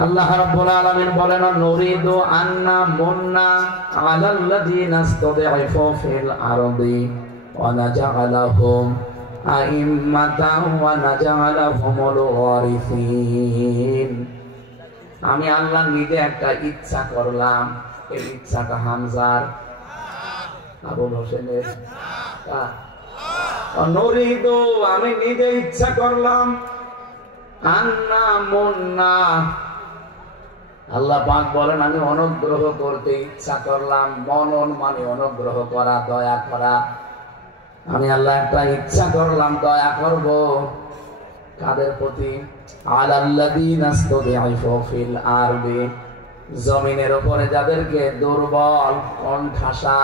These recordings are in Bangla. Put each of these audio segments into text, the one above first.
আল্লাহ রাব্বুল আলামিন বলেন নুরিদু আন্না মুন্না আলাল্লাযীনা ইসতাদঈফু ফিল আরদি ওয়া নাজআলাহুম আইম্মাতান ওয়া নাজআলাহুমুল ওয়ারিসিন। আমি আল্লাহ নিজে একটা ইচ্ছা করলাম, এই ইচ্ছাটা হামজার আবুল হোসেনের। নুরিদু আমি নিজে ইচ্ছা করলাম, আন্না মুন্না আল্লাহ পাক বলেন আমি অনুগ্রহ করতে ইচ্ছা করলাম। মনন মানে অনুগ্রহ করা, দয়া করা। আমি আল্লাহ একটা ইচ্ছা করলাম, দয়া করব কাদের প্রতি? আলাল্লাযীনা ইসতাদঈফু ফিল আরদি, জমিনের উপরে যাদেরকে দুর্বল, কোণঠাসা,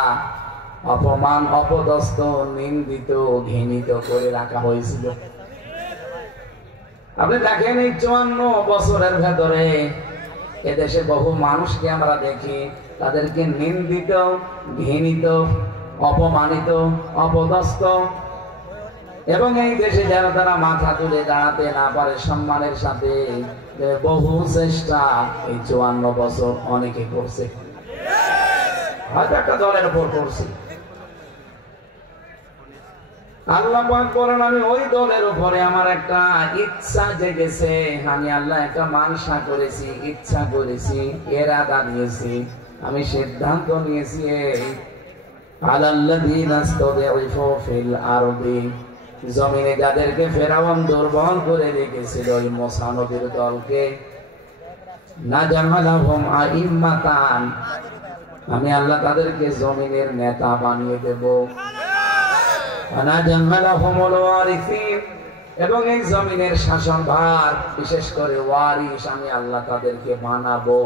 অপমান, অপদস্থ, নিন্দিত, ঘৃণিত করে রাখা হয়েছিল। আপনি দেখেন এই 54 বছরের ভেতরে এদেশে বহু মানুষকে আমরা দেখি, তাদেরকে নিন্দিত, ঘৃণিত, অপমানিত, অপদস্থ, এবং এই দেশে যারা তারা মাথা তুলে দাঁড়াতে না পারে সম্মানের সাথে, বহু চেষ্টা এই 54 বছর অনেকে করছে, হয়তো একটা দলের উপর করছে। আল্লাহ পাক বলেন আমি ওই দলের উপরে আমার একটা ইচ্ছা জেগেছে। আমি আল্লাহ একটা মানসা করেছি, ইচ্ছা করেছি, ইরাদা নিয়েছি, আমি সিদ্ধান্ত নিয়েছি। আলাল্লাযীনা ইসতাদঈফু ফিল আরদি, জমিনে যাদেরকে ফেরাউন দুর্বল করে রেখেছিল, ওই মুসা নবীর দলকে, নাজআলাহুম আইম্মাতান, আমি আল্লাহ তাদেরকে জমিনের নেতা বানিয়ে দেব। এবং এই জমিনের শাসনভার, বিশেষ করে ওয়ারিস, আমি আল্লাহ তাদেরকে বানাবো।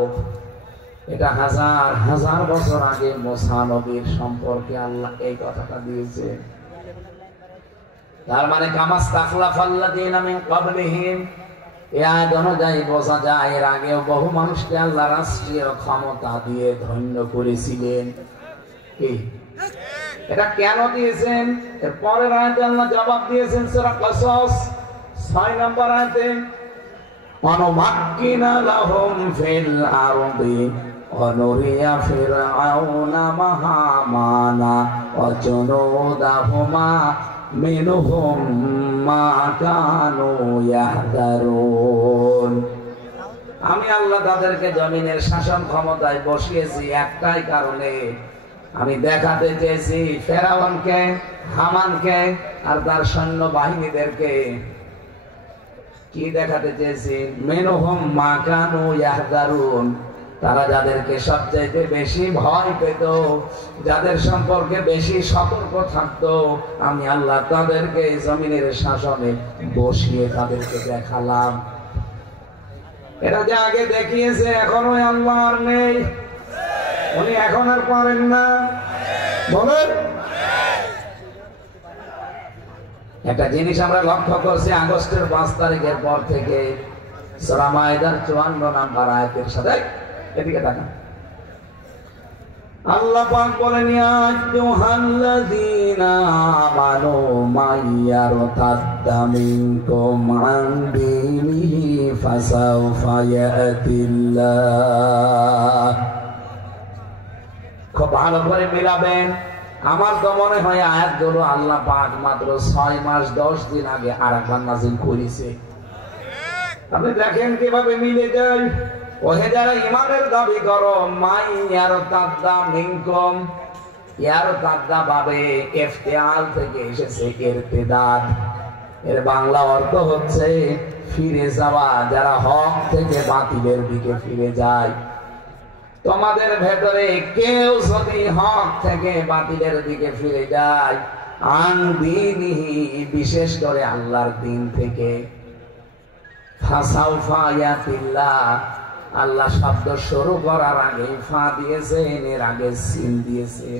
এটা হাজার হাজার বছর আগে মুসা নবীর সম্পর্কে আল্লাহ এই কথাটা দিয়েছে। তার মানে কামাস্তাখলাফাল্লাযীনা মিন ক্বাবলিহিম, এই আয়াত অনুযায়ী বোঝা যায় এর আগেও বহু মানুষকে আল্লাহ রাষ্ট্রীয় ক্ষমতা দিয়ে ধন্য করেছিলেন। কি এটা কেন দিয়েছেন? এর পরের আয়াতে আল্লাহ জবাব দিয়েছেন সূরা কসস 6 নম্বর আয়াতে, অনুমাক্কিনা লাহুম ফিল আরদি ওয়া নুরিয়া ফিরআউনা মাহামানা ওয়া জুনুদাহুমা মিনহুম মা কানু ইয়াহদারুন। আমি আল্লাহ তাদেরকে জমিনের শাসন ক্ষমতায় বসিয়েছি একটাই কারণে, আমি দেখাতে চেয়েছি ফেরাউনকে, হামানকে আর তার সৈন্য বাহিনীদেরকে। কি দেখাতে চেয়েছি? মিনহুম মা কানু ইয়াহদারুন, তারা যাদেরকে সবচাইতে বেশি ভয় পেত, যাদের সম্পর্কে বেশি সতর্ক থাকতো, আমি আল্লাহ তাদেরকে জমিনের শাসনে বসিয়ে তাদেরকে দেখালাম। এটা যে আগে দেখিয়েছে, এখনো আল্লাহ আর নেই, উনি এখন আর পারেন না। বলেন একটা জিনিস আমরা লক্ষ্য করছি আগস্টের 5 তারিখের পর থেকে, সূরা মায়েদার 54 নম্বর আয়াতের সাথে, এদিকে তাকান, আল্লাহ পাক বলেন ইয়া আইয়ুহাল্লাযীনা আমানু মাইয়ারতাদ্দা মিনকুম আন দীনিহি ফাসাউফা ইয়াতিল্লাহ। খুব ভালো করে মিলাবেন। আমার তো মনে হয় আয়াতগুলো আল্লাহ পাক মাত্র 6 মাস 10 দিন আগে আরেকবার নাযিল করেছে। আপনি দেখেন কিভাবে মিলে যায়। ওহে যারা ঈমানের দাবি করো, মাইয়ারতাদ্দা মিনকুম, ইয়ারতাদ্দা ভাবে ইফতিআল থেকে এসেছে ইরতিদাদ, এর বাংলা অর্থ হচ্ছে ফিরে যাওয়া, যারা হক থেকে বাতিলের দিকে ফিরে যায়। তোমাদের ভেতরে কেউ যদি হক থেকে বাতিলের দিকে ফিরে যায়, আন দীনিহি, বিশেষ করে আল্লাহর দিন থেকে, ফাসাউফা ইয়াতিল্লাহ, আল্লাহ শব্দ শুরু করার আগে ফা দিয়েছেন, এর আগে সিন দিয়েছে।